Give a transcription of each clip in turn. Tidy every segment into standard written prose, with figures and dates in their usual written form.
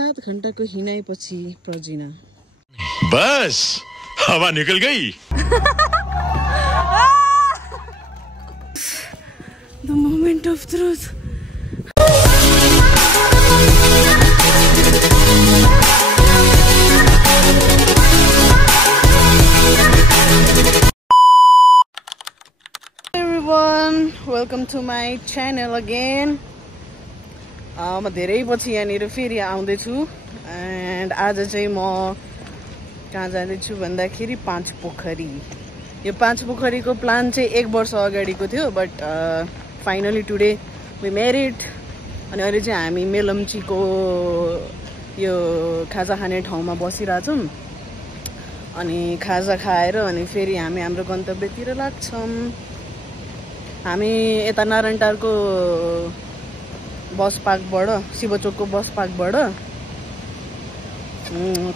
7 घण्टाको हिँडाइपछि प्रजिना बस हवा निकल गई The moment of truth. Everyone, welcome to my channel again. म धेरै पछि यहाँनिर फेरि आउँदैछु एन्ड आज चाहिँ म कहाँ जाँदैछु भन्दाखेरि पाँच पोखरी। यो पाँच पोखरीको प्लान चाहिँ 1 वर्ष अगाडिको थियो but finally today we married अनि अहिले चाहिँ हामी मेलम्चीको यो खाजा खाने ठाउँमा बसिरहेछौँ अनि खाजा खाएर अनि फेरि हामी हाम्रो गन्तव्यतिर लाग्छौँ। हामी यता नारायणटारको बस पार्कबाट शिवचोकको बस पार्कबाट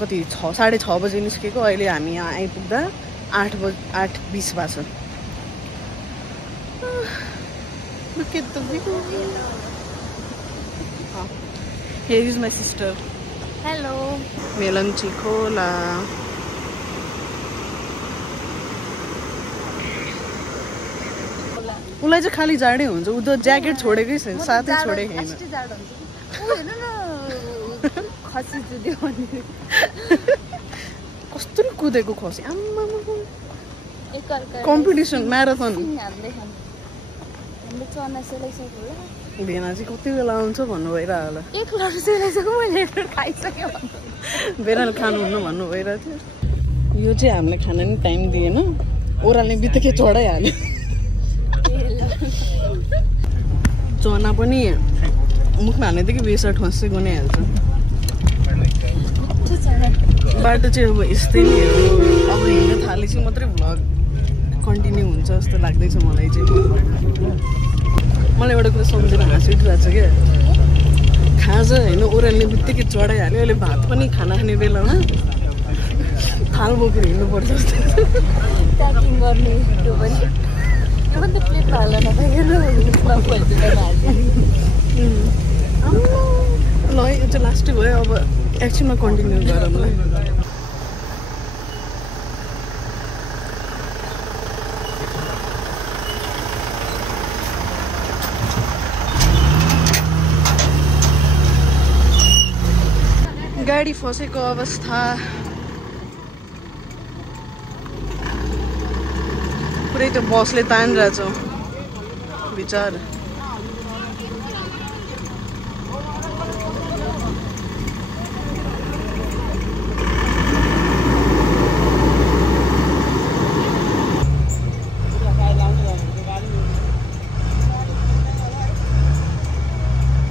कति 6:30 बजे निस्केको अहिले हामी यहाँ आइपुग्दा 8:20 भएको छ। Look at the view. Here is my sister. Hello. Melamchi खोला। उसलाई चाहिँ खाली जाडै हुन्छ उ त ज्याकेट छोडेकै छैन साथै छोडेकै छैन। कस्तो नि कुदेको खसी आम्मा कम्पिटिसन म्याराथन भेना चाहिँ कति बेला आउँछ भन्नु भइरहेको होला भेनाले खानुहुन्न भन्नु भइरहेको थियो। यो चाहिँ हामीलाई खाना नि टाइम दिएन ओह्राल्ने बित्तिकै चढाइहाल्यो। चना पनि मुखमा हाल्नेदेखि बेसा ठस्से गनाइहाल्छ। बाटो चाहिँ अब यस्तै नै हो अब हिँड्न थालेपछि मात्रै भ्लग कन्टिन्यू हुन्छ जस्तो लाग्दैछ मलाई चाहिँ। मलाई एउटा कुरा सम्झेर हाँस उठिरहेको छ क्या खाजा होइन ओह्राल्ने बित्तिकै चढाइहाल्यो अहिले भात पनि खाना खाने बेलामा थाल बोकेर हिँड्नुपर्छ जस्तो ल यो चाहिँ लास्टै भयो अब एक्चुअलमा कन्टिन्यू गरौँ ल। गाडी फसेको अवस्था पुरै त्यो बसले तानिरहेछ विचार।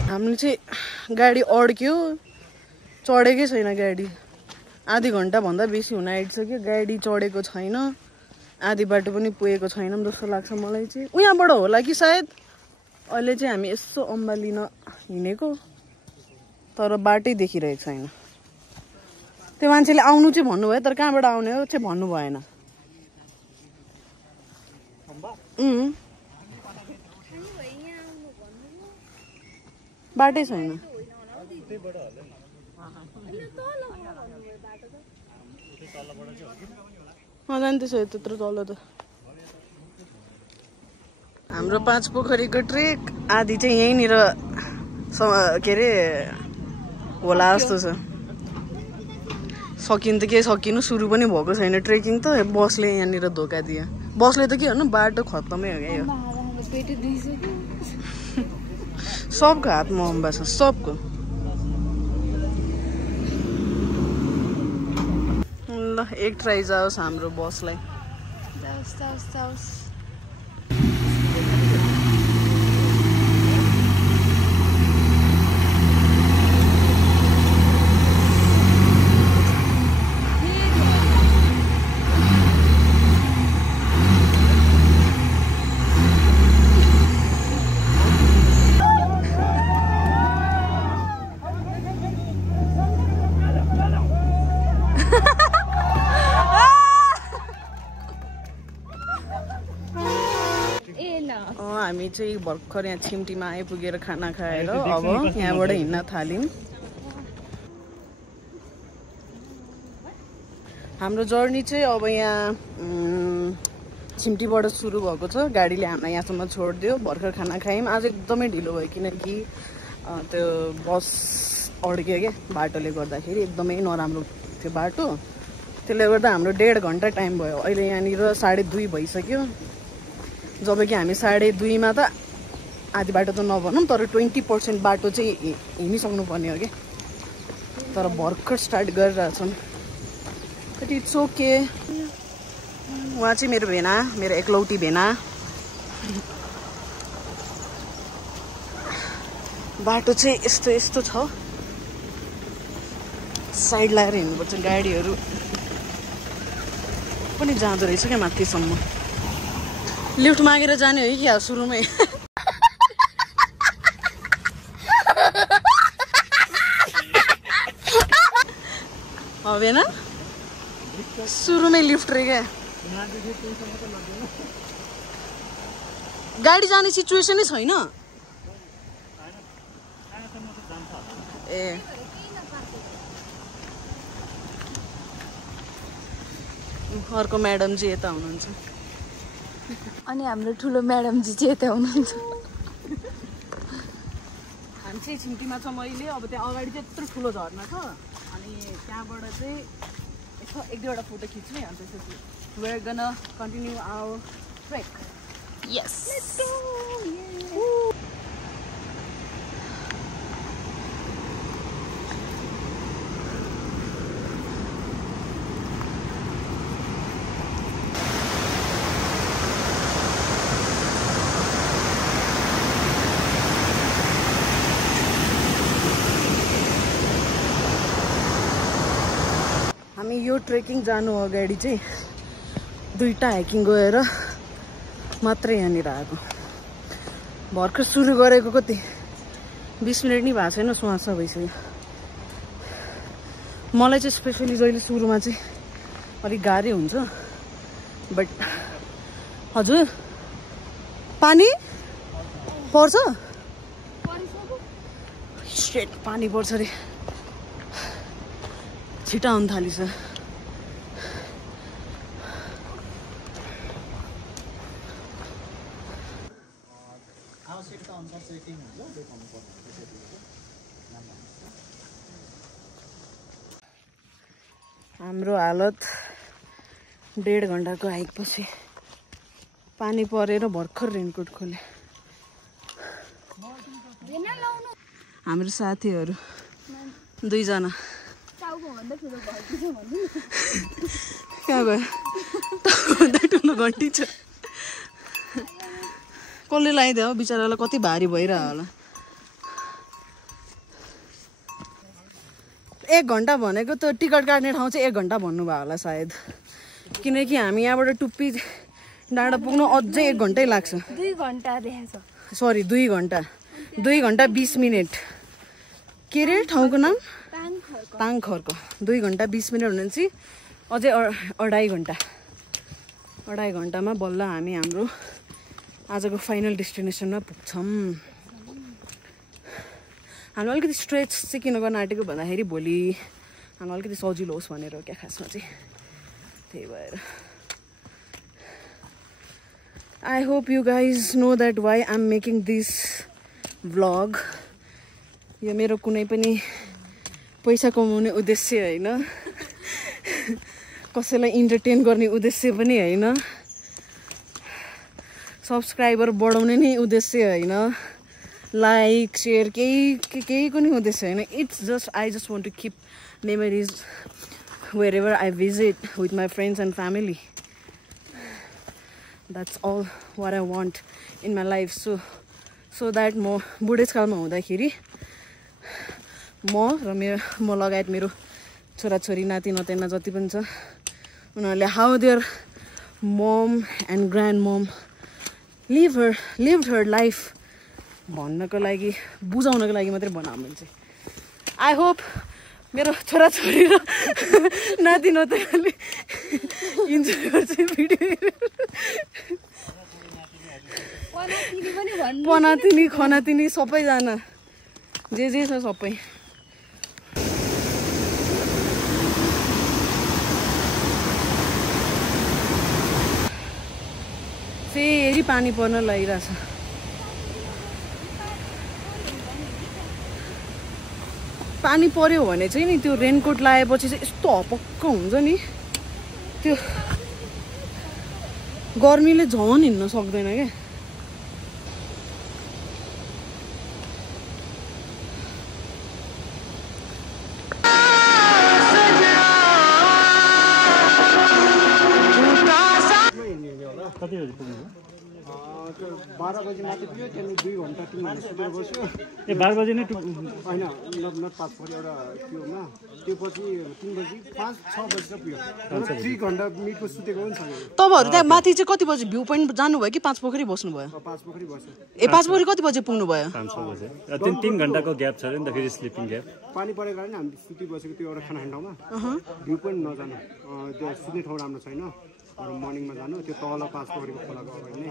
हामीले चाहिँ गाडी अड्क्यो चढेकै छैन गाडी आधी घन्टाभन्दा बेसी हुन आँटिसक्यो गाडी चढेको छैन आधी बाटो पनि पुगेको छैनौँ जस्तो लाग्छ मलाई चाहिँ। उहाँबाट होला कि सायद अहिले चाहिँ हामी यसो अम्बा लिन हिँडेको तर बाटै देखिरहेको छैन। त्यो मान्छेले आउनु चाहिँ भन्नुभयो तर कहाँबाट आउने हो चाहिँ भन्नु भएन। बाटै छैन जान्दैछ त्यत्रो तल त। हाम्रो पाँच पोखरीको ट्रेक आधी चाहिँ यहीँनिर के अरे होला जस्तो छ। सकिनु त के सकिनु सुरु पनि भएको छैन ट्रेकिङ त बसले यहाँनिर धोका दियो। बसले त के भन्नु बाटो खत्तमै हो क्या यो सबको हातमा अम्बा छ सबको। ल एक ट्राई जाओस् हाम्रो बसलाई। हामी चाहिँ भर्खर यहाँ छिम्टीमा आइपुगेर खाना खाएर अब यहाँबाट हिँड्न थाल्यौँ। हाम्रो जर्नी चाहिँ अब यहाँ छिम्टीबाट सुरु भएको छ। गाडीले हामीलाई यहाँसम्म छोडिदियो। भर्खर खाना खायौँ। आज एकदमै ढिलो भयो किनकि त्यो बस अड्क्यो क्या बाटोले गर्दाखेरि। एकदमै नराम्रो थियो बाटो, त्यसले गर्दा हाम्रो 1.5 घन्टा टाइम भयो। अहिले यहाँनिर 2:30 भइसक्यो, जबकि हामी 2:30 मा त आधी बाटो त नभनौँ तर 20% बाटो चाहिँ हिँडिसक्नु पर्ने हो क्या। तर भर्खर स्टार्ट गरिरहेछौँ। But it's okay. उहाँ चाहिँ मेरो भेना, मेरो एकलौटी भेना। बाटो चाहिँ यस्तो यस्तो छ, साइड लगाएर हिँड्नुपर्छ। गाडीहरू पनि जाँदो रहेछ क्या माथिसम्म। लिफ्ट मागेर जाने हो कि सुरुमै? हवेन सुरुमै लिफ्ट रे क्या। गाडी जाने सिचुएसनै छैन। ए अर्को म्याडम जी यता हुनुहुन्छ अनि हाम्रो ठुलो म्याडम जी चाहिँ यता हुनुहुन्छ। हामी चाहिँ छिम्टीमा छ। मैले अब त्यहाँ अगाडि चाहिँ यत्रो ठुलो झर्ना छ अनि त्यहाँबाट चाहिँ एक दुईवटा फोटो खिच्ने अनि त्यसपछि we are gonna continue our trek. Yes. Let's go. हामी यो ट्रेकिङ जानु अगाडि चाहिँ 2टा हाइकिङ गएर मात्रै यहाँनिर आएको। भर्खर सुरु गरेको कति 20 मिनट नि भएको छैन, सुहास भइसक्यो। मलाई चाहिँ स्पेसली जहिले सुरुमा चाहिँ अलिक गाह्रै हुन्छ। बट हजुर पानी पर्छ? स्ट्रेट पानी पर्छ अरे। छिटा हुन थालिछ। हाम्रो हालत 1.5 घन्टाको हाइकपछि पानी परेर भर्खर रेनकोट खोले। हाम्रो साथीहरू 2 जना कहाँ गयो? भन्दा ठुलो घन्टी छ। कसले लगाइदियो हो बिचरालाई? कति भारी भइरह्यो होला। 1 घन्टा भनेको त टिकट काट्ने ठाउँ चाहिँ 1 घन्टा भन्नुभयो होला सायद, किनकि हामी यहाँबाट टुप्पी डाँडा पुग्नु अझै 1 घन्टै लाग्छ। 2 घन्टा देखेछ। सरी 2 घन्टा 2 घन्टा 20 मिनट। के अरे ठाउँको नाम? ताङखर्क। 2 घन्टा 20 मिनट भनेपछि अझै 2.5 घन्टा। 2.5 घन्टामा बल्ल हामी हाम्रो आजको फाइनल डेस्टिनेसनमा पुग्छौँ। हामीलाई अलिकति स्ट्रेच चाहिँ किन गर्न आँटेको भन्दाखेरि भोलि हामीलाई अलिकति सजिलो होस् भनेर हो क्या खासमा चाहिँ। त्यही भएर I hope you guys know that why I am making this vlog. यो मेरो कुनै पनि पैसा कमाउने उद्देश्य होइन, कसैलाई इन्टरटेन गर्ने उद्देश्य पनि होइन, सब्सक्राइबर बढाउने नै उद्देश्य होइन, लाइक सेयर केही पनि उद्देश्य होइन। It's just I just want to keep memories wherever I visit with my friends and family. That's all what I want in my life. So that म बुढेसकालमा हुँदाखेरि म लगायत मेरो छोराछोरी नाति नतिना जति पनि छ उनीहरूले how their mom and grand mom lived her life भन्नको लागि, बुझाउनको लागि मात्रै बनाऊ भने चाहिँ। आई होप मेरो छोराछोरी र नाति नातिनाले इन्जोय गर्छ भिडियो। पनातिनी खनातिनी सबैजना जे छ सबै। फेरि पानी पर्न लागिरहेछ। पानी पर्यो भने चाहिँ नि त्यो रेनकोट लगाएपछि चाहिँ यस्तो हपक्क हुन्छ नि, त्यो गर्मीले झन् हिँड्न सक्दैन क्या। कति बजी पुग्नु? 12 बजी माथि पुग्यो, त्यहाँदेखि 2 घन्टा 3 घन्टा सुतेर बस्यो। ए 12 बजी नै होइन, नट 5 बजी एउटा त्योमा, त्यो पछि 3 बजी 5-6 बजी पुग्यो। 3 घन्टा मिटको सुतेको पनि छ। तपाईँहरू त्यहाँ माथि चाहिँ कति बजी भ्यू पोइन्ट जानुभयो कि 5 पोखरी बस्नुभयो? 5 पोखरी बस्यो। ए 5 पोखरी कति बजी पुग्नु भयो? 5-6 बजे। 3 घन्टाको ग्याप छ नि त, फेरि स्लिपिङ ग्याप। पानी परेको कारण हामी सुति बसेको त्यो एउटा खाना ठाउँमा। भ्यू पोइन्ट नजानु, त्यो सुत्ने ठाउँ राम्रो छैन। मर्निङमा जानु, त्यो तल 5 पोखरीको खोलाको अगाडि नै,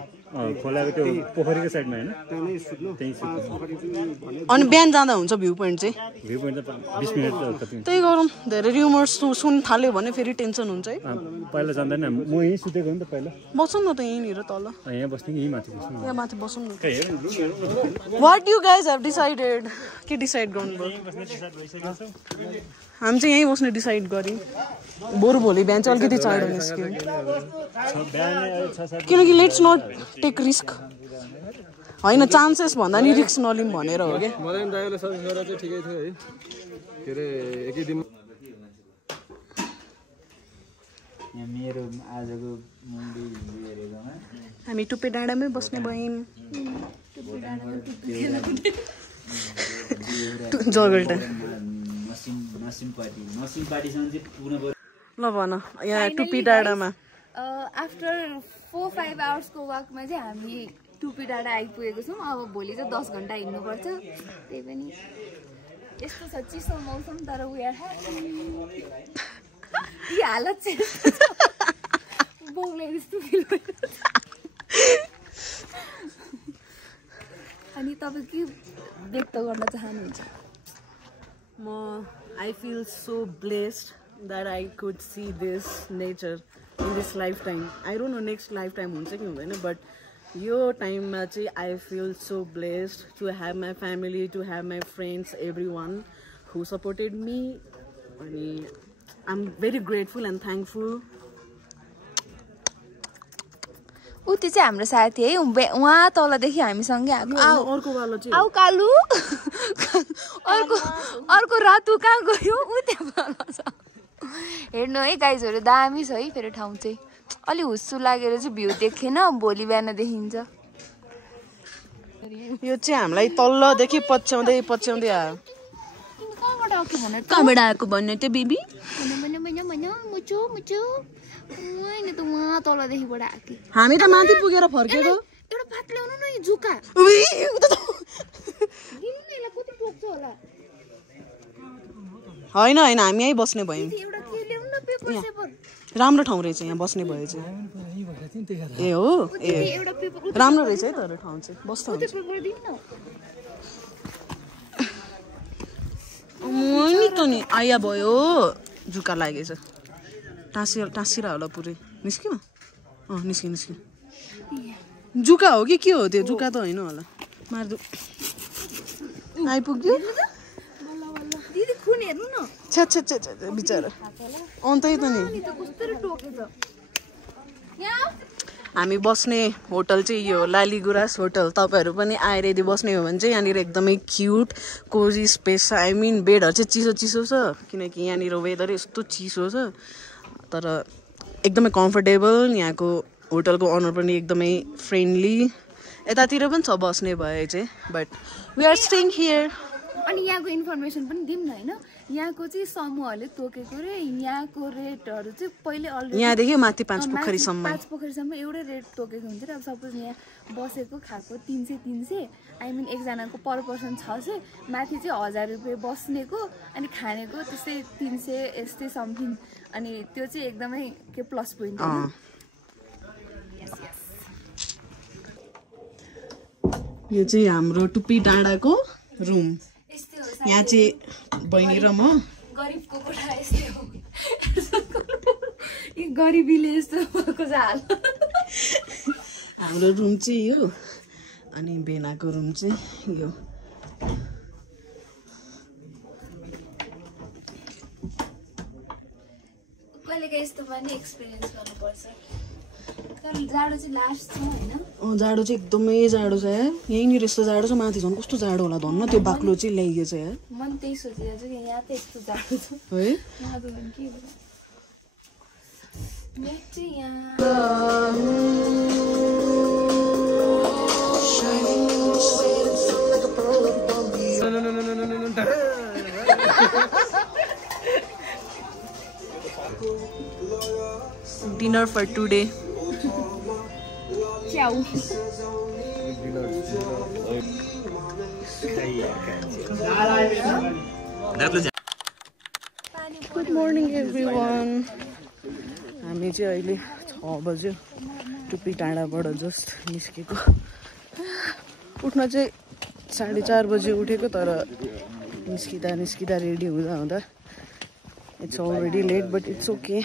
खोलाको त्यो पोखरीको साइडमा हैन, त्यहाँ नै सुत्नु। 5 पोखरी भने अनि बिहान जाँदा हुन्छ भ्यू पोइन्ट चाहिँ? भ्यू पोइन्ट त 20 मिनेट कति। त्यही गरौँ, धेरै र्युमर्स सुन्न थाल्यो भने फेरि टेन्सन हुन्छ है। पहिला जान्दैन, म यहीँ सुतेको हो नि त पहिला। बसौँ न त यहीँनिर तल, यहाँ बस्ने कि यहीँ माथि बस्नु? यहाँ माथि बसौँ न। What you guys have decided? के डिसाइड गर्नुभयो? हामी चाहिँ यहीँ बस्ने डिसाइड गऱ्यौँ। बरु भोलि बिहान चाहिँ अलिकति चाँडो निस्क्यौँ, किनकि लेट्स नट टेक रिस्क होइन, चान्सेस भन्दा नि रिस्क नलिउँ भनेर हो क्या। मलाई दाइले सजेस्ट गरेर चाहिँ ठिकै थियो है, के अरे एकै दिन मेरो आजको मुभी हेरेकोमा हामी टुप्पे डाँडामै बस्ने भयौँ। जलगल्टा नसिम पार्टीसँग चाहिँ पुग्नु पर्यो। ल भन, यहाँ टुप्पी डाँडामा आफ्टर 4-5 आवर्सको वाकमा चाहिँ हामी टुप्पी डाँडा आइपुगेको छौँ। अब भोलि चाहिँ 10 घन्टा हिँड्नुपर्छ, त्यही पनि यस्तो छ चिसो मौसम, तर वी आर ह्याप्पी। यो हालत चाहिँ बोक्ने जस्तो फिल भइरहेको छ। अनि तपाईँ के व्यक्त गर्न चाहनुहुन्छ? I feel so blessed that I could see this nature in this lifetime. I don't know next lifetime हुन्छ कि हुँदैन, but यो टाइममा चाहिँ I feel so blessed to have my family, to have my friends, everyone who supported me. अनि I'm very grateful and thankful. ऊ त्यो चाहिँ हाम्रो साथी है, उहाँ तलदेखि हामीसँगै आएको। अर्को वाला चाहिँ आऊ कालु, अर्को रातु कहाँ गयो? ऊ त्यहाँ छ। हेर्नु है गाइजहरू, दामी छ है फेरि ठाउँ चाहिँ। अलि हुस्सु लागेर चाहिँ भ्यू देखेन, भोलि बिहान देखिन्छ। यो चाहिँ हामीलाई तल्लोदेखि पछ्याउँदै आयो। कहाँबाट आएको भन्ने त्यो बेबी? मुचु मुचु होइन त उहाँ तलदेखिबाट आएको। हामी त माथि पुगेर फर्केको। एउटा भात ल्याउनु न, यो जुका होइन होइन, हामी यहीँ बस्ने भयौँ। एउटा के ल्याउनु न, पेपर सेपर। राम्रो ठाउँ रहेछ यहाँ बस्ने भए चाहिँ। ए हो, ए राम्रो रहेछ है, तर ठाउँ चाहिँ बस्दा हुन्छ। नि त नि आया भयो, जुका लागेछ। टाँसिरा होला पुरै। निस्क्यो? निस्क्यो। जुका हो कि के हो त्यो? जुका त होइन होला। मार्दु आइपुग्यो। दिदी खुन हेर्नु न। छ्या बिचरा अन्तै त नि। हामी बस्ने होटल चाहिँ यो लालीगुराँस होटल। तपाईँहरू पनि आएर यदि बस्ने हो भने चाहिँ यहाँनिर एकदमै क्युट कोजी स्पेस छ। आई मिन बेडहरू चाहिँ चिसो छ, किनकि यहाँनिर वेदर यस्तो चिसो छ, तर एकदमै कम्फर्टेबल। यहाँको होटलको ओनर पनि एकदमै फ्रेन्डली। यतातिर पनि छ बस्ने भए चाहिँ, but we are staying here. अनि यहाँको इन्फर्मेसन पनि दिउँ न होइन। यहाँको चाहिँ समूहहरूले तोकेको रे यहाँको रेटहरू चाहिँ पहिले अलरेडी यहाँदेखि माथि 5 पोखरीसम्म एउटै रेट तोकेको हुन्छ। अब सपोज यहाँ बसेको खाएको 300 आई मिन एकजनाको पर पर्सन 600, माथि चाहिँ 1000 रुपियाँ बस्नेको, अनि खानेको त्यस्तै 300 यस्तै समथिङ। अनि त्यो चाहिँ एकदमै के प्लस पोइन्ट हो। यो चाहिँ हाम्रो टुप्पी डाँडाको रुम। यहाँ चाहिँ बहिनी र म। गरिबको कोठा यस्तै हो, गरिबीले यस्तो भएको छ हाल। हाम्रो रुम चाहिँ यो अनि बेनाको रुम चाहिँ यो कहिलेकाहीँ यस्तो पनि एक्सपिरियन्स गर्नुपर्छ कारण जाडो चाहिँ लास्ट छ होइन जाडो चाहिँ एकदमै जाडो छ यार यहीँनिर यस्तो जाडो छ माथि झन् कस्तो जाडो होला धन्न त्यो बाक्लो चाहिँ ल्याइएको छ यार म पनि त्यही सोचिरहेको छु कि यहाँ त यस्तो जाडो छ है यहाँ त के चाहिँ यहाँ dinner for today. च्याउ Good morning everyone. हामी चाहिँ अहिले 6 बज्यो टुप्पी टाढाबाट जस्ट निस्केको उठ्न चाहिँ 4:30 बजे उठेको तर निस्किँदा रेडी हुँदा it's already late but it's okay.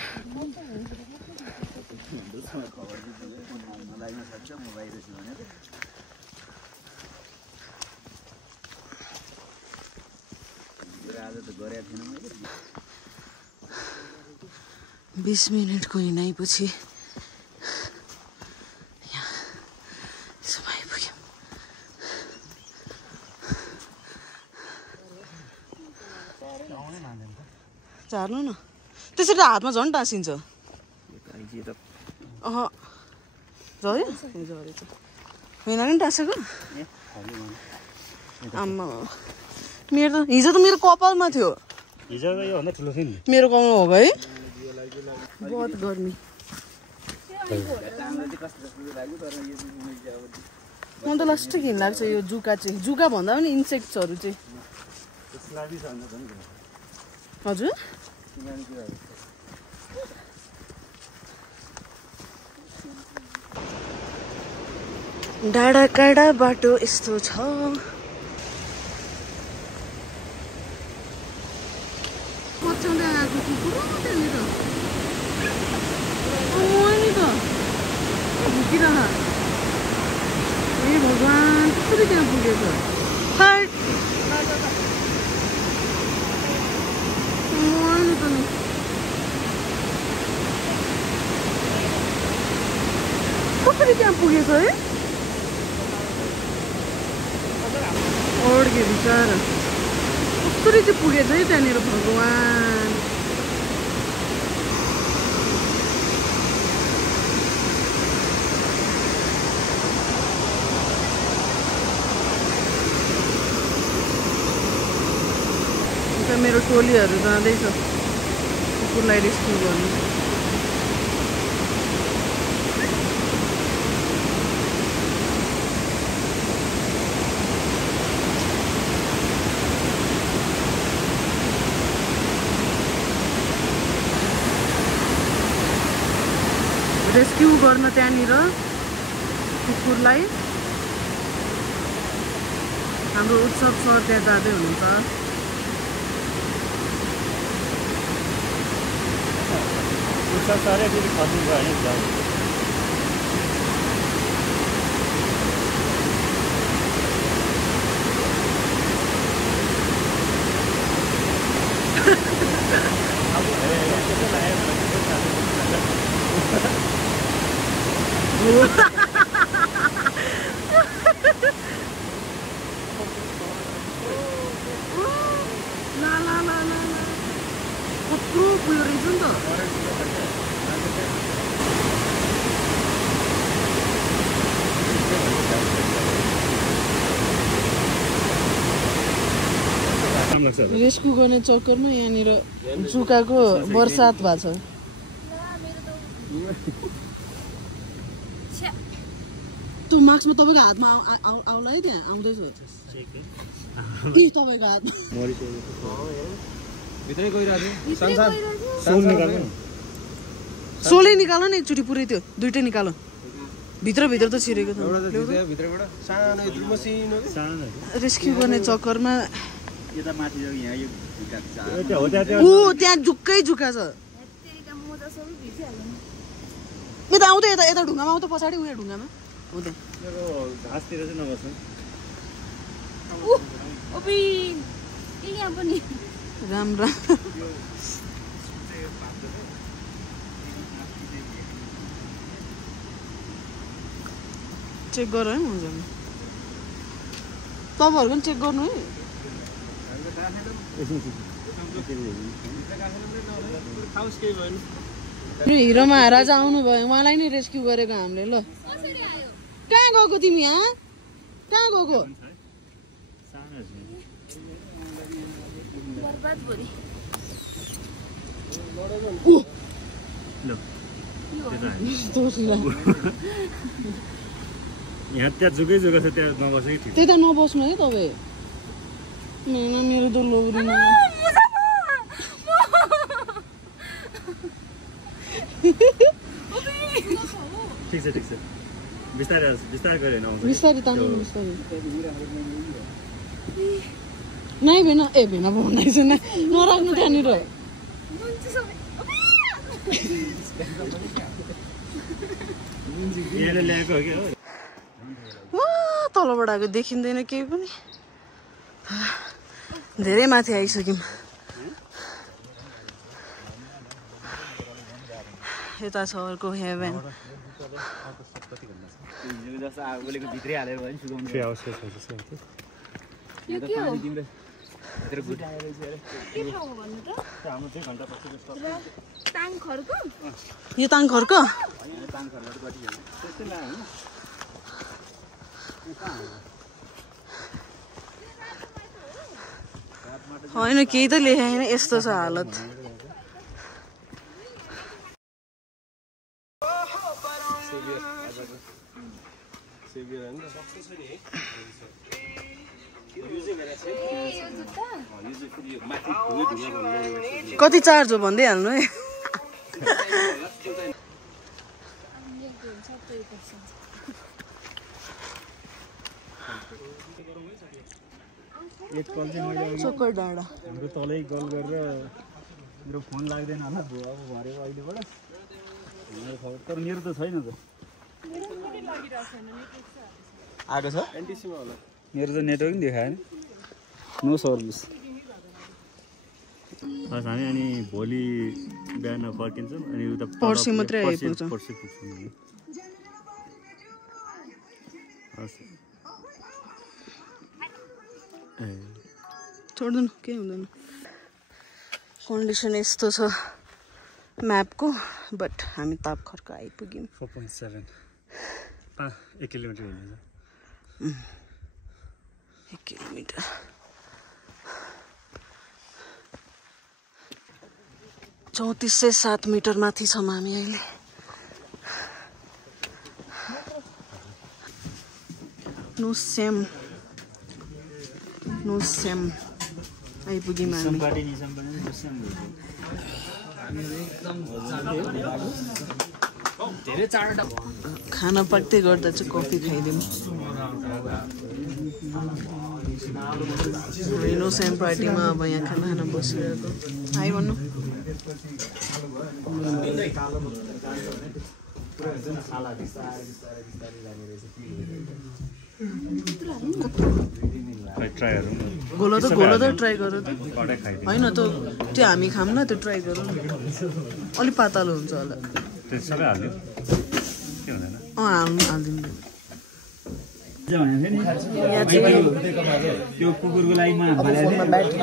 बीस मिनटको हिँडाइपछि यहाँ आइपुग्यौँ झार्नु न त्यसरी हातमा झन् टाँसिन्छ अह झऱ्यो झरेछ होइन नि टाँसेको आम्मा मेरो त हिजो त मेरो कपालमा थियो मेरो गाउँमा हो है बहुत गर्मी म त लास्ट घिन लाग्छ यो जुका चाहिँ जुका भन्दा पनि इन्सेक्ट्सहरू चाहिँ हजुर डाँडा काँडा बाटो यस्तो छ पछ्याउँदै आएको कुकुर त्यहाँनिर नि त भुकिरह ए भगवान् कसरी त्यहाँ पुगेछ कसरी त्यहाँ पुगेछ है अड्के बिचारा कसरी चाहिँ पुगेछ है त्यहाँनिर भगवान् मेरो टोलीहरू जाँदैछ कुकुरलाई रेस्क्यु गर्नु रेस्क्यु गर्न त्यहाँनिर कुकुरलाई हाम्रो उत्सव सर त्यहाँ जाँदै हुनुहुन्छ सारे फेरि खर्च भयो कत्रो उयो रहेछ नि त रेस्क्यु गर्ने चक्करमा यहाँनिर जुकाको बर्सात भएको छ त्यो मार्क्समा तपाईँको हातमा आउला है त्यहाँ आउँदैछ त्यही तपाईँको हातमा सोलै निकाल न एकचोटि पुरै त्यो दुइटै निकाल भित्र त छिरेको छ रेस्क्यु गर्ने चक्करमा ऊ त्यहाँ जुक्कै जुका छ यता आउँदै यता ढुङ्गामा आउँदा पछाडि उयो ढुङ्गामा हुँदै घाँसतिर चाहिँ नबस्नु ओबी के यहाँ पनि राम्रो चेक गर है हुन्छ तपाईँहरूको पनि चेक गर्नु है हिरोमा राजा आउनुभयो उहाँलाई नै रेस्क्यु गरेको हामीले ल कहाँ गएको तिमी यहाँ कहाँ गएको बर्बाद भयो यहाँ त्यहाँ जुगै जग्गा छ त्यहाँ नबस्नु कि ठिक त्यता नबस्नु है तपाईँ मेरो त लौरीमा ठिक छ बिस्तारै गरेर आउँछ बिस्तारै तान्नु बिस्तारै नाइ भेना ए भेना भन्दैछ नराख्नु त्यहाँनिर ल्याएको हो कि तलबाट आएको देखिँदैन केही पनि धेरै माथि आइसक्यौँ यता छ अर्को हेभेन यो ताङ खर्क होइन केही त लेखेन यस्तो छ हालत कति चार्ज हो भन्दै हाल्नु है चोकर डाँडा हाम्रो तलै कल गरेर मेरो फोन लाग्दैन होला अब भरेको अहिलेबाट तर मेरो त छैन त आएको छ एनटिसीमा होला मेरो त नेटवर्क नि देखाएन नो सर्भिस बस हामी अनि भोलि बिहान फर्किन्छौँ अनि उता पर्सि मात्रै आइपुग्छौँ पर्सि पुग्छौँ हस् छोड्दैन केही हुँदैन कन्डिसन यस्तो छ म्यापको बट हामी तापखर्क आइपुग्यौँ 4.7 1 किलोमिटर हुनेछ 1 किलोमिटर 3407 मिटर माथि छौँ हामी अहिले नो सेम आइपुग्यौँ हामी खाना पाक्दै गर्दा चाहिँ कफी खाइदिउँ नो सेम पार्टीमा अब यहाँ खाना बसिरहेको हाई भन्नु घोलो त ट्राई गर त होइन त त्यो हामी खाऊँ न त्यो ट्राई गरौँ न अलिक पातलो हुन्छ होला हालिदिनु ब्याट्री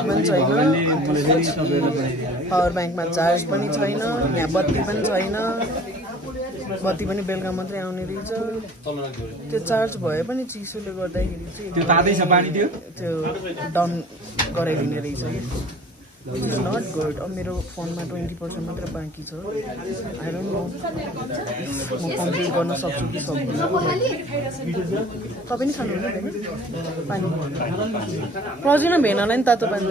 पनि छैन पावर ब्याङ्कमा चार्ज पनि छैन यहाँ बत्ती पनि छैन बत्ती पनि बेलुका मात्रै आउने रहेछ त्यो चार्ज भए पनि चिसोले गर्दाखेरि चाहिँ त्यो डाउन गराइदिने रहेछ कि इट इज नट गुड अब मेरो फोनमा 20% मात्र बाँकी छ आई डोन्ट नो म कम्प्लिट गर्न सक्छु कि सक्दिनँ तपाईँ नि खानुहुन्छ पानी प्रजिन भेनालाई नि तातो पानी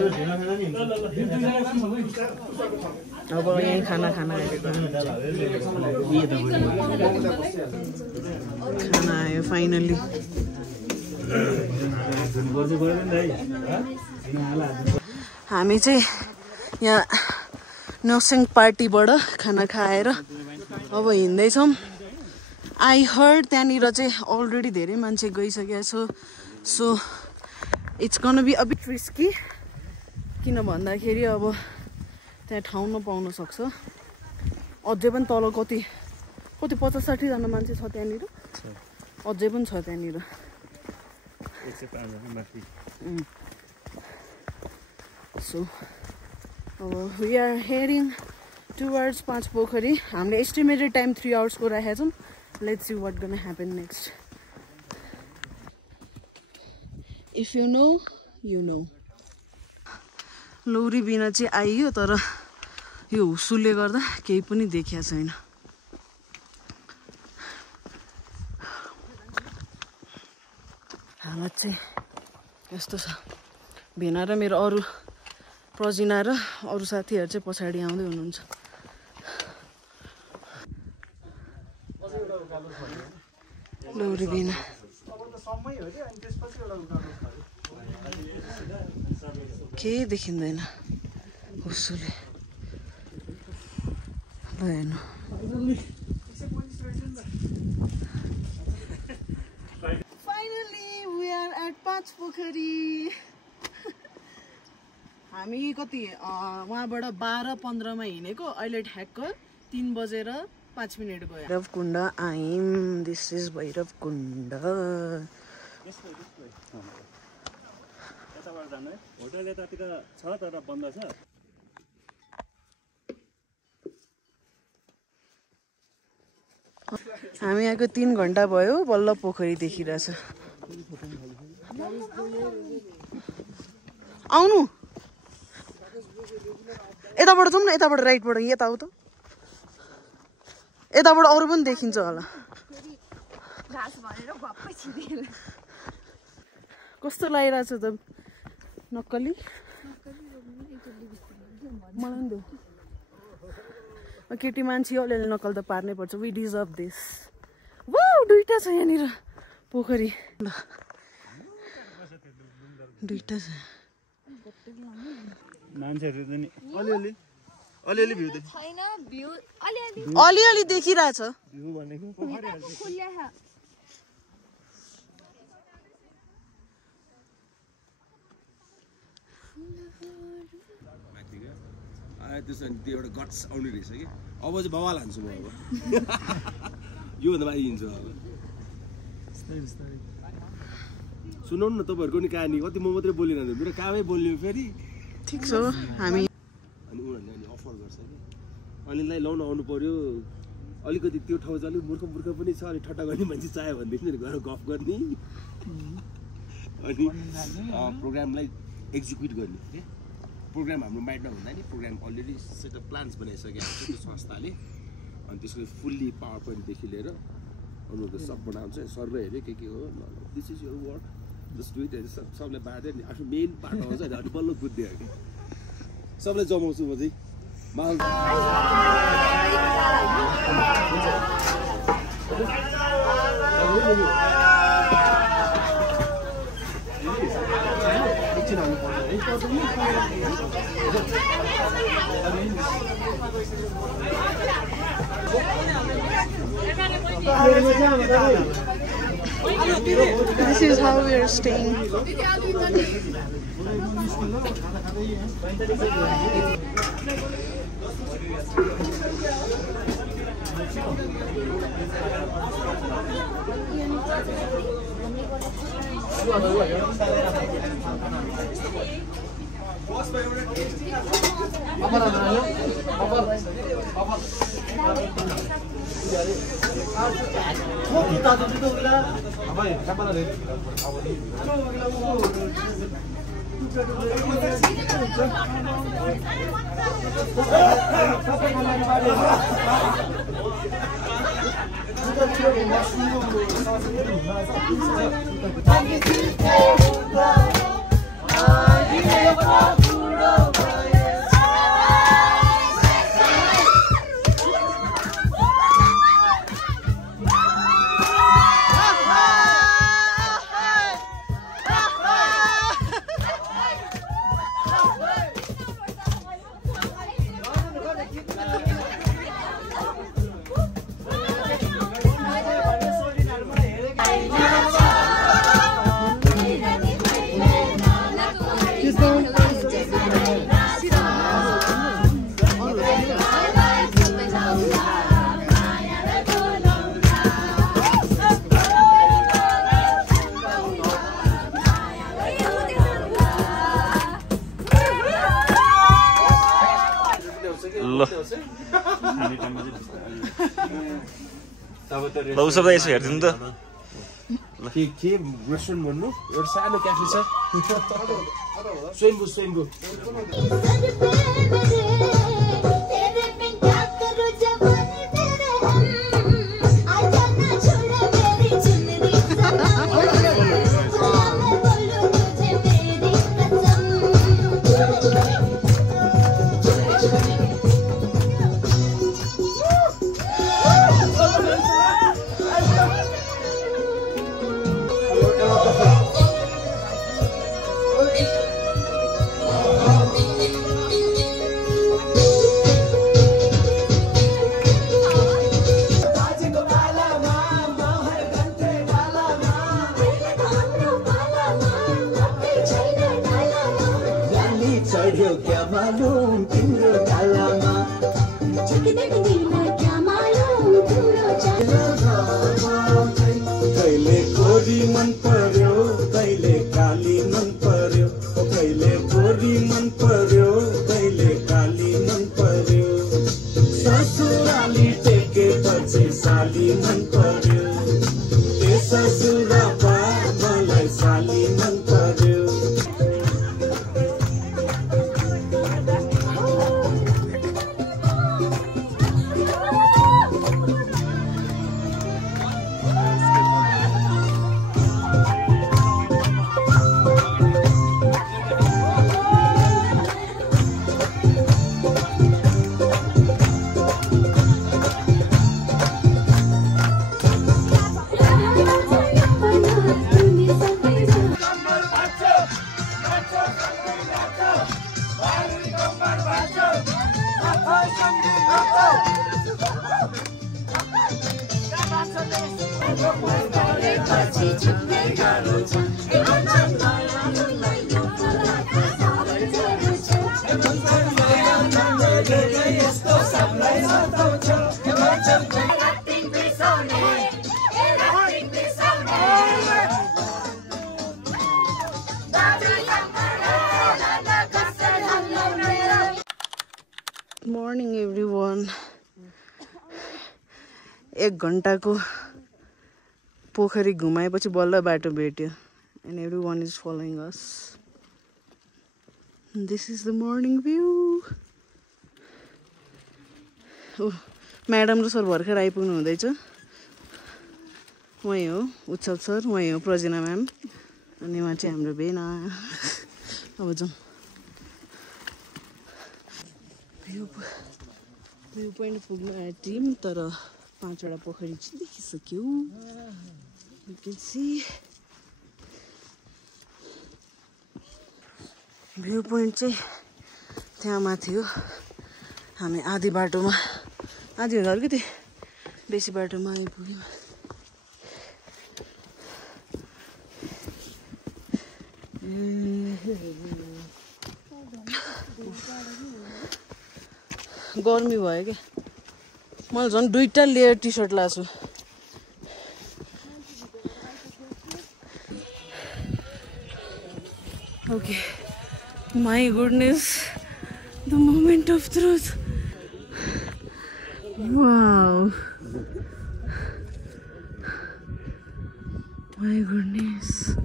अब यहीँ खाना आयो फाइनली हामी चाहिँ यहाँ नोसेङ पार्टीबाट खाना खाएर अब हिँड्दैछौँ आई हर्ड त्यहाँनिर चाहिँ अलरेडी धेरै मान्छे गइसकेको छ so it's gonna be a bit risky किन भन्दाखेरि अब त्यहाँ ठाउँ नपाउन सक्छ अझै पनि तल कति 50-60 जना मान्छे छ त्यहाँनिर अझै पनि छ त्यहाँनिर सो अब वी आर हेडिङ टुवर्ड्स 5 पोखरी हामीले एस्टिमेटेड टाइम 3 आवर्स को राखेका छौँ let's see what gonna happen next if you know you know लौरी बिना चाहिँ आइयो तर यो हुस्सुले गर्दा केही पनि देखिया छैन हालत चाहिँ यस्तो छ भेना र मेरो अरू प्रजिना र अरू साथीहरू चाहिँ पछाडि आउँदै हुनुहुन्छ लौरी बिना केही देखिँदैन हुस्सुले ल हेर्नु फाइनली वी आर एट 5 पोखरी हामी कति वहाँबाट 12-15 मा हिँडेको अहिले ठ्याक्क 3 बजेर 5 मिनेट गयो भैरवकुण्ड आइम दिस इज भैरवकुण्ड होटल यतातिर छ तर बन्द छ हामी यहाँको 3 घण्टा भयो बल्ल पोखरी देखिरहेछ आउनु यताबाट जाउँ न यताबाट राइटबाट यता आऊ त यताबाट अरू पनि देखिन्छ होला कस्तो लागिरहेछ त नक्कली मलाई नि केटी मान्छे अलिअलि नक्कल त पार्नै पर्छ वी डिजर्भ दिस वाउ दुईटा छ यहाँनिर पोखरी ल दुईटा छ मान्छेहरु पनि अलिअलि भ्यू देख छैन भ्यू अलिअलि अलिअलि देखिरहेछ भ्यू भनेको त्यसो भने त्यो एउटा गट्स आउने रहेछ कि अब चाहिँ बवाल हान्छु म अब योभन्दा माथि हिँड्छु अब सुनाउनु न तपाईँहरूको नि कहानी कति म मात्रै बोलिरहनु मेरो कामै बोल्यो फेरि ठिक छ हामी अनि उनीहरूले अनि अफर गर्छ कि अनिललाई लाउन आउनु पर्यो अलिकति त्यो ठाउँ चाहिँ अलिक मूर्ख पनि छ अनि ठट्टा गर्ने मान्छे चाह्यो भनेदेखि गएर गफ गर्ने अनि प्रोग्रामलाई एक्जिक्युट गर्ने के प्रोग्राम हाम्रो माइन्डमा हुँदा नि प्रोग्राम अलरेडी सेटअप प्लान्स बनाइसकेको छ त्यो संस्थाले अनि त्यसको फुल्ली पावर पोइन्टदेखि लिएर उनीहरूको सब बनाउँछ सर्वे हेऱ्यो के हो this is your work just do it सबलाई बाँड्यो नि आफ्नो मेन पार्ट आउँछ अनि बल्ल बुझ्दियो कि सबलाई जमाउँछु म चाहिँ माहौल This is how we are staying. ल उसो भए यसो हेरिदिनु त के रेस्टुरेन्ट भन्नु एउटा सानो क्याफे छ स्वयम्भू Morning everyone. 1 घण्टाको पोखरी घुमाएपछि बल्ल बाटो भेट्यो and everyone is following us. This is the morning view. Madam र सर भर्खर आइपुग्नु हुँदैछ. वही हो उत्सव सर, वही हो प्रजिना म्याम अनि उहाँ चाहिँ हाम्रो बेना. अब जाउँ. भ्यू पोइन्ट पुग्नु आँट्यौँ तर 5वटा पोखरी चाहिँ देखिसक्यो. You can see view point चाहिँ त्यहाँ माथि हो. हामी आधी बाटोमा, आधी हुँदा अलिकति बेसी बाटोमा आइपुग्यौँ. गर्मी भयो क्या. मैले झन् 2टा लेयर टी सर्ट लाछु. Okay, my goodness, the moment of truth. Wow, my goodness.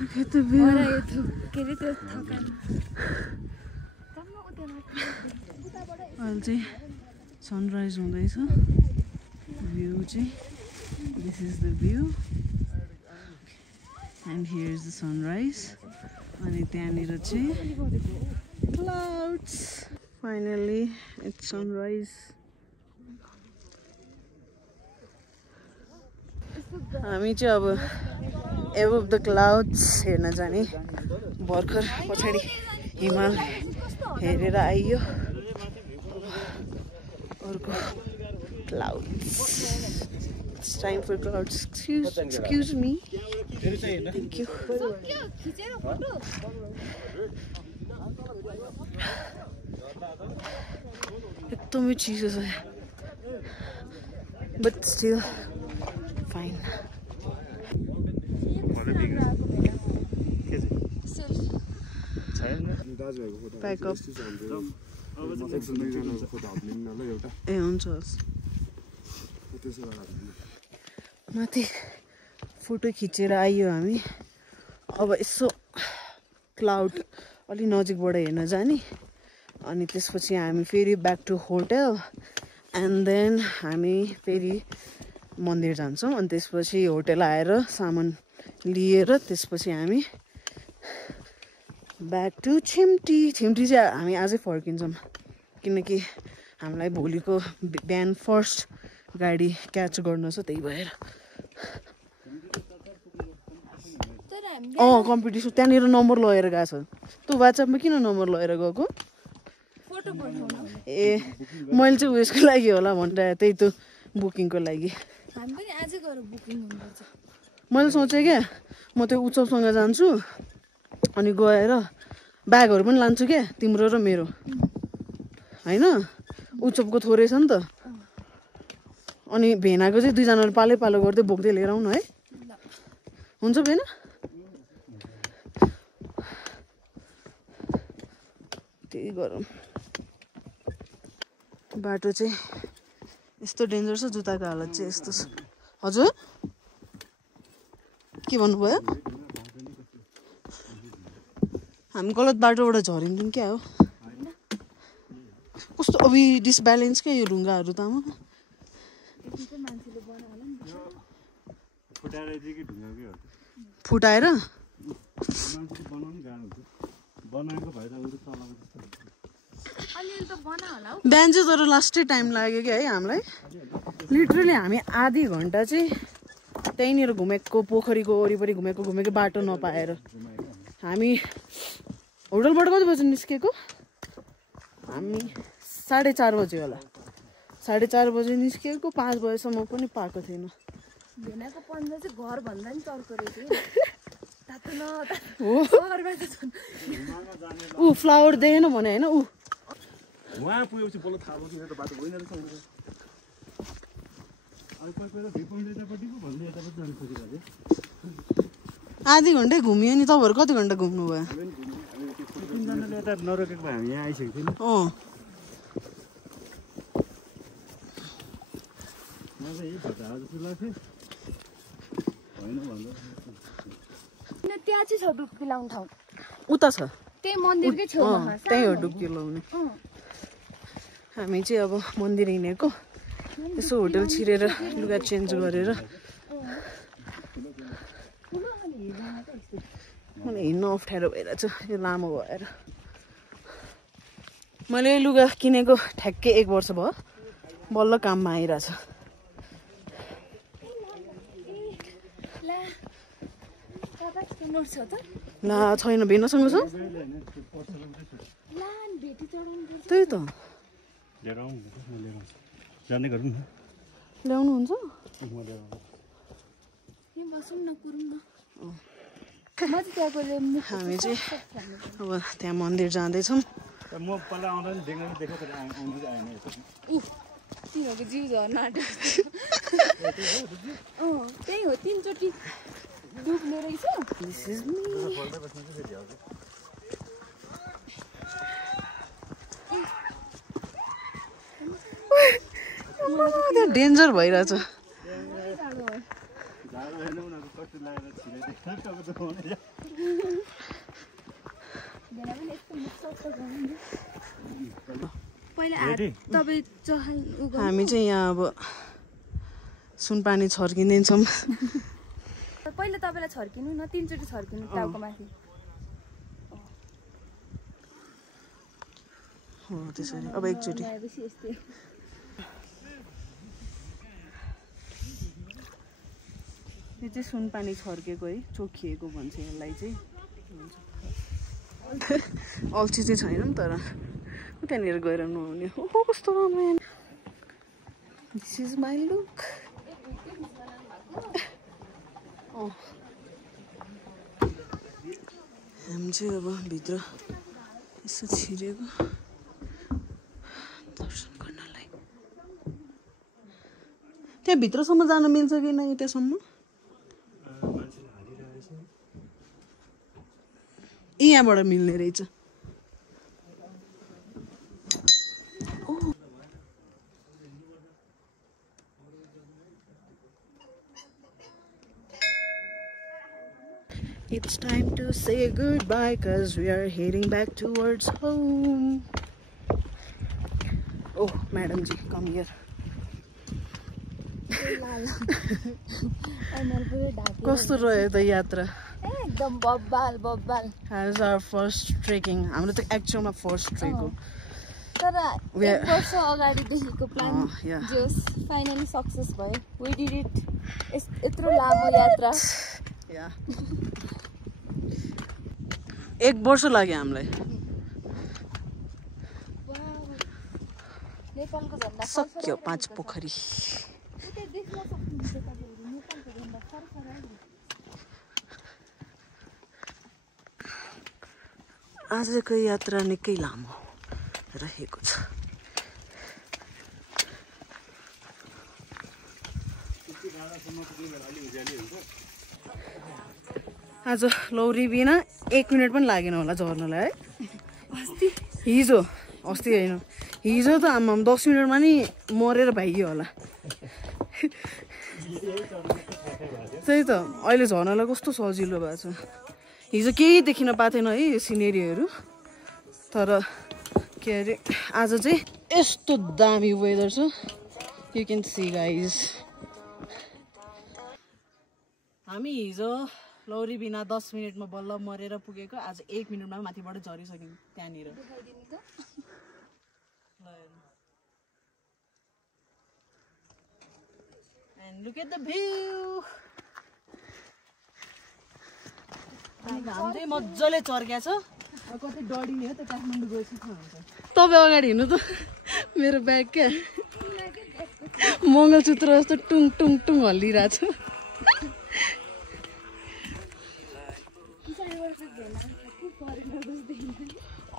Look at the view. अहिले चाहिँ सनराइज हुँदैछ. भ्यू चाहिँ this is the view and here is the sunrise. अनि त्यहाँनिर चाहिँ clouds. Finally it's sunrise. हामी चाहिँ अब above the clouds हेर्न जाने. भर्खर पछाडि हिमाल हेरेर आइयो. अर्को clouds. It's time for clouds. Excuse me. Thank you. एकदमै चिसो छ but still fine. Pack up. ए हुन्छ. माथि फोटो खिचेर आइयो हामी अब यसो क्लाउड अलि नजिकबाट हेर्न जाने अनि त्यसपछि हामी फेरि back to hotel and then हामी फेरि मन्दिर जान्छौँ अनि त्यसपछि होटल आएर सामान लिएर त्यसपछि हामी ब्याक टु छिम्टी चाहिँ हामी आजै फर्किन्छौँ किनकि हामीलाई भोलिको बिहान फर्स्ट गाडी क्याच गर्नु छ त्यही भएर कम्पिटिसन त्यहाँनिर नम्बर लगेर गएको छ तँ वाट्सएपमा किन नम्बर लगेर गएको ए मैले चाहिँ उयसको लागि होला भनेर त्यही त बुकिङको लागि मैले सोचेँ क्या म त्यो उत्सवसँग जान्छु अनि गएर ब्यागहरू पनि लान्छु क्या तिम्रो र मेरो होइन उत्सवको थोरै छ नि त अनि भेनाको चाहिँ दुईजनाले पालै पालो गर्दै बोक्दै लिएर आउनु है हुन्छ भेना त्यही गरौँ बाटो चाहिँ यस्तो डेन्जर छ जुत्ताको हालत चाहिँ यस्तो छ हजुर के भन्नुभयो हामी गलत बाटोबाट झरिन्छौँ क्या हो कस्तो अब डिसब्यालेन्स क्या यो ढुङ्गाहरू त आमा फुटाएर बिहान चाहिँ तर लास्टै टाइम लाग्यो क्या है हामीलाई लिटरली हामी आधी घन्टा चाहिँ त्यहीँनिर घुमेको पोखरीको वरिपरि घुमेको बाटो नपाएर हामी होटलबाट कति बजी निस्केको हामी 4:30 बजे होला 4:30 बजे निस्केको 5 बजेसम्म पनि पाएको थिएन भेनाको पन्जा चाहिँ घर भन्दा नि चर्को रहेछ ऊ फ्लावर देखेन भने होइन ऊ वहाँ पुगेपछि बल्ल थाहा भयो कि यो त बाटो होइन रहेछ आधी घन्टै घुमियो नि तपाईँहरू कति घन्टा घुम्नुभयो तिनजनाले यता नरोकेको भए हामी यहाँ आइसकेको थियौँ त्यहाँ चाहिँ छ डुब्की लाउने ठाउँ उता छ त्यही मन्दिरकै छेउमा त्यही हो डुब्की लाउने हामी चाहिँ अब मन्दिर हिँडेको यसो होटल छिरेर लुगा चेन्ज गरेर मलाई हिँड्नु अप्ठ्यारो भइरहेछ यो लामो भएर मैले लुगा किनेको ठ्याक्कै 1 वर्ष भयो बल्ल काममा आइरहेछ ला छैन भेनासँग छ त्यही त ल्याउनुहुन्छ हामी चाहिँ अब त्यहाँ मन्दिर जाँदैछौँ म पहिला आउँदा नि देखेको तर आउनु चाहिँ आएन तिनीहरूको जिउ झर्न त्यही हो 3 चोटि डुब्ने रहेछ डेन्जर भइरहेछ हामी चाहिँ यहाँ अब सुनपानी छर्किँदैछौँ पहिला तपाईँलाई छर्किनु न 3 चोटि छर्किनु टाउको माथि हो त्यसरी अब एकचोटि यो चाहिँ सुनपानी छर्केको है चोखिएको भन्छ यसलाई चाहिँ अल्छी चाहिँ छैन तर त्यहाँनिर गएर नुहाउने हो कस्तो राम्रो दिस इज माई लुक हामी चाहिँ अब भित्र यसो छिरेको दर्शन गर्नलाई त्यहाँ भित्रसम्म जान मिल्छ कि न यतासम्म यहाँबाट मिल्ने रहेछ It's time to say goodbye because we are heading back towards home. Oh, madam ji, come here. कस्तो रह्यो त यात्रा एकदम बब्बाल बब्बाल How's our first trekking? हाम्रो त एक्चुअलमा फर्स्ट ट्रेक हो तर एक वर्ष अगाडिदेखिको प्लान yeah. जोस फाइनली सक्सेस भयो वी डिड इट यत्रो लामो यात्रा या 1 वर्ष लाग्यो हामीलाई नेपालको झन्डा सक्यो 5 पोखरी उतै देख्न सक्नुहुन्छ तपाईहरु नेपालको झन्डा फरफराइ आजको यात्रा निकै लामो रहेको छ आज लौरी बिना 1 मिनेट पनि लागेन होला झर्नलाई है हिजो अस्ति हैन हिजो त आम्माम 10 मिनेटमा नि मरेर भाइयो होला त्यही त अहिले झर्नलाई कस्तो सजिलो भएको छ हिजो केही देखिन पाथेन है यो सिनेरीहरू तर के अरे आज चाहिँ यस्तो दामी वेदर छ यु क्यान सी गाइज हामी हिजो लौरी बिना 10 मिनेटमा बल्ल मरेर पुगेको आज 1 मिनेटमा माथिबाट झरिसक्यौँ त्यहाँनिर And look at the view. घाम चाहिँ मजाले चर्क्या छ कतै डढिने हो त काठमाडौँ गएपछि थाहा हुन्छ तपाईँ अगाडि हिँड्नु त मेरो ब्याग क्या मङ्गलसूत्र जस्तो टुङ टुङ टुङ हल्लिरहेछ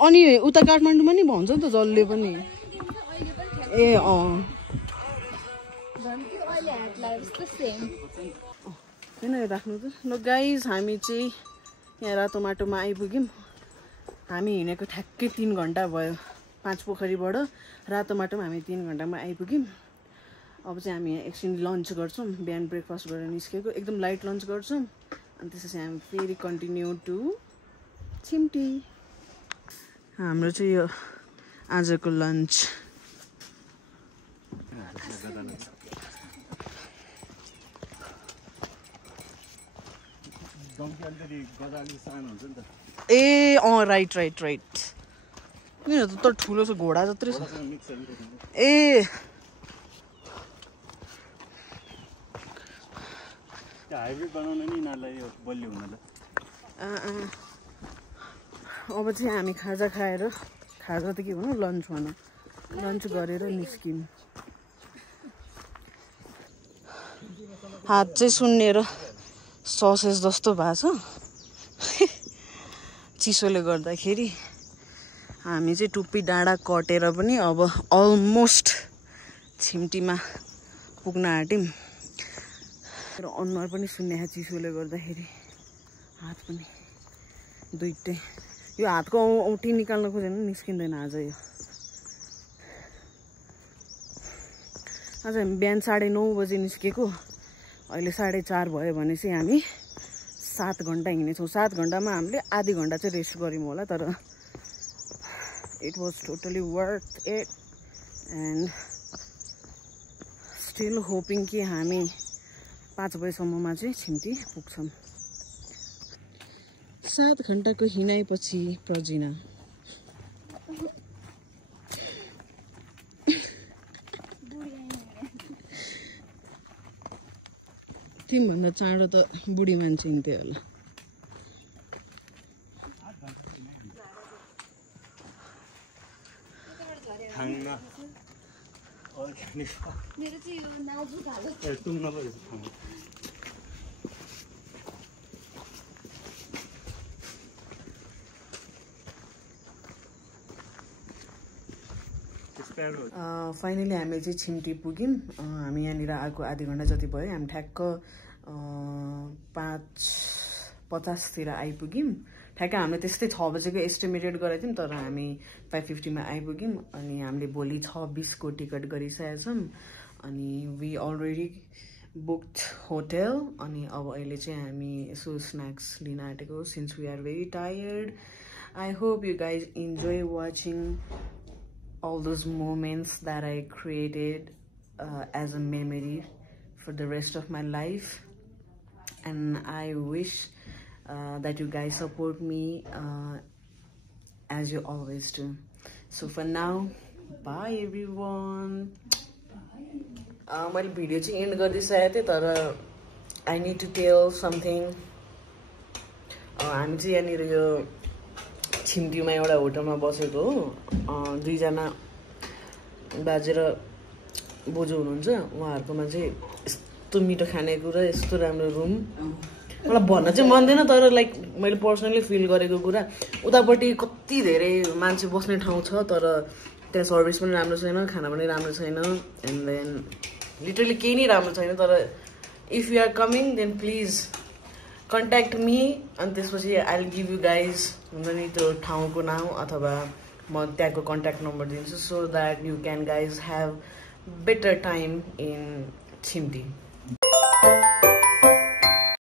अनि उता काठमाडौँमा नि भन्छ नि त जसले पनि ए किन राख्नु त ल गाइज हामी चाहिँ यहाँ रातो माटोमा आइपुग्यौँ हामी हिँडेको ठ्याक्कै 3 घन्टा भयो 5 पोखरीबाट रातो माटोमा हामी 3 घन्टामा आइपुग्यौँ अब चाहिँ हामी एकछिन लन्च गर्छौँ बिहान ब्रेकफास्ट गरेर निस्केको एकदम लाइट लन्च गर्छौँ अनि त्यसपछि हामी फेरि कन्टिन्यू टु छिम्टी हाम्रो चाहिँ यो आजको लन्च ए राइट राइट राइट किन त ठुलो छ घोडा जत्रै छ ए हाइब्रिड बनाउन नि यिनीहरूलाई यो बलियो हुनलाई अब चाहिँ हामी खाजा खाएर खाजा त के भनौँ लन्च भनौँ लन्च गरेर निस्क्यौँ हात चाहिँ सुन्नेर ससेज जस्तो भएको छ चिसोले गर्दाखेरि हामी चाहिँ टुप्पी डाँडा कटेर पनि अब अलमोस्ट छिम्टीमा पुग्न आँट्यौँ र अनुहार पनि सुन्ने चिसोले गर्दाखेरि हात पनि दुइटै यो हातको औँठी निकाल्न खोजेन निस्किँदैन आज यो आज हामी बिहान 9:30 बजे निस्केको अहिले 4:30 भयो भने चाहिँ हामी 7 घन्टा हिँडेछौँ 7 घन्टामा हामीले आधी घन्टा चाहिँ रेस्ट गऱ्यौँ होला तर it was totally worth it and still hoping कि हामी 5 बजेसम्ममा चाहिँ छिम्टी पुग्छौँ 7 घन्टाको हिँडाइपछि प्रजिना तिमीभन्दा चाँडो त बुढी मान्छे हिँड्थ्यो होला मेरो चाहिँ यो नाजुक हालत फाइनली हामी चाहिँ छिम्टी पुग्यौँ हामी यहाँनिर आएको आधी घन्टा जति भयो हामी ठ्याक्क 5:50 आइपुग्यौँ ठ्याक्क हामीले त्यस्तै 6 बजेको एस्टिमेटेड गरेको थियौँ तर हामी 5:50 आइपुग्यौँ अनि हामीले भोलि 6:20 को टिकट गरिसकेका छौँ अनि वी अलरेडी booked hotel अनि अब अहिले चाहिँ हामी यसो snacks लिन आँटेको since we are very tired. I hope you guys enjoy watching all those moments that I created as a memory for the rest of my life, and I wish that you guys support me as you always do. So for now, bye everyone. मैले video चाहिँ and गरिसकेको थिएँ तर I need to tell something. हामी चाहिँ यहाँनिर यो छिम्टीमा एउटा होटलमा बसेको हो. दुईजना बाजे र बोजू हुनुहुन्छ. उहाँहरुकोमा चाहिँ यस्तो मिठो खानेकुरा यस्तो राम्रो रुम मलाई भन्न चाहिँ मन थिएन तर लाइक मैले पर्सनली फिल गरेको कुरा उतापट्टि कति धेरै मान्छे बस्ने ठाउँ छ तर त्यहाँ सर्भिस पनि राम्रो छैन खाना पनि राम्रो छैन एन्ड देन लिटरली केही नै राम्रो छैन. तर if you are coming then please contact me अनि त्यसपछि I will give you guys हुन्छ नि त्यो ठाउँको नाम अथवा म त्यहाँको कन्ट्याक्ट नम्बर दिन्छु so that you can guys have better time in छिम्टी.